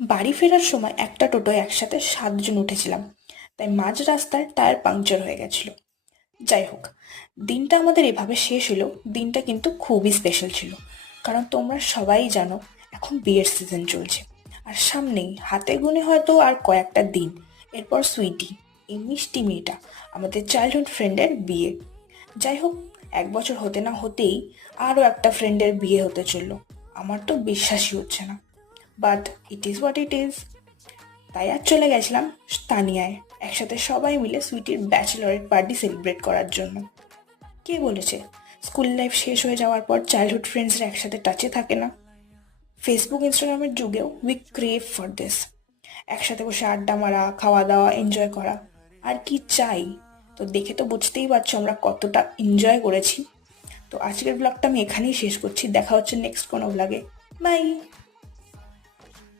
বাড়ি ফেরার সময় একটা টোটোয় একসাথে 7 জন উঠেছিলাম, তাই মাঝ রাস্তায় টায়ার পাংচার হয়ে গেছিল। যাই হোক, দিনটা আমাদের এভাবে শেষ হলো। দিনটা কিন্তু খুবই স্পেশাল ছিল, কারণ তোমরা সবাই জানো এখন বিয়ের সিজন চলছে। আর সামনেই হাতে গুনে হয়তো আর কয়েকটা দিন, এরপর সুইটি, এই মিষ্টি মেয়েটা, আমাদের চাইল্ডহুড ফ্রেন্ডের বিয়ে। যাই হোক, 1 বছর হতে না হতেই আরও একটা ফ্রেন্ডের বিয়ে হতে চললো। আমার তো বিশ্বাসই হচ্ছে না, but it is what it is. তাই আজ চলে গেছিলাম স্তানিয়ায়, একসাথে সবাই মিলে সুইটির ব্যাচেলরেট পার্টি সেলিব্রেট করার জন্য। কে বলেছে স্কুল লাইফ শেষ হয়ে যাওয়ার পর চাইল্ডহুড ফ্রেন্ডসরা একসাথে টাচে থাকে না? ফেসবুক ইনস্টাগ্রামের যুগেও উই ক্রেভ ফর দিস। একসাথে বসে আড্ডা মারা, খাওয়া দাওয়া, এনজয় করা, আর কি চাই? তো দেখে তো বুঝতেই পারছো আমরা কতটা এনজয় করেছি। তো আজকের ব্লগটা আমি এখানেই শেষ করছি। দেখা হচ্ছে নেক্সট কোনো ব্লগে। বাই।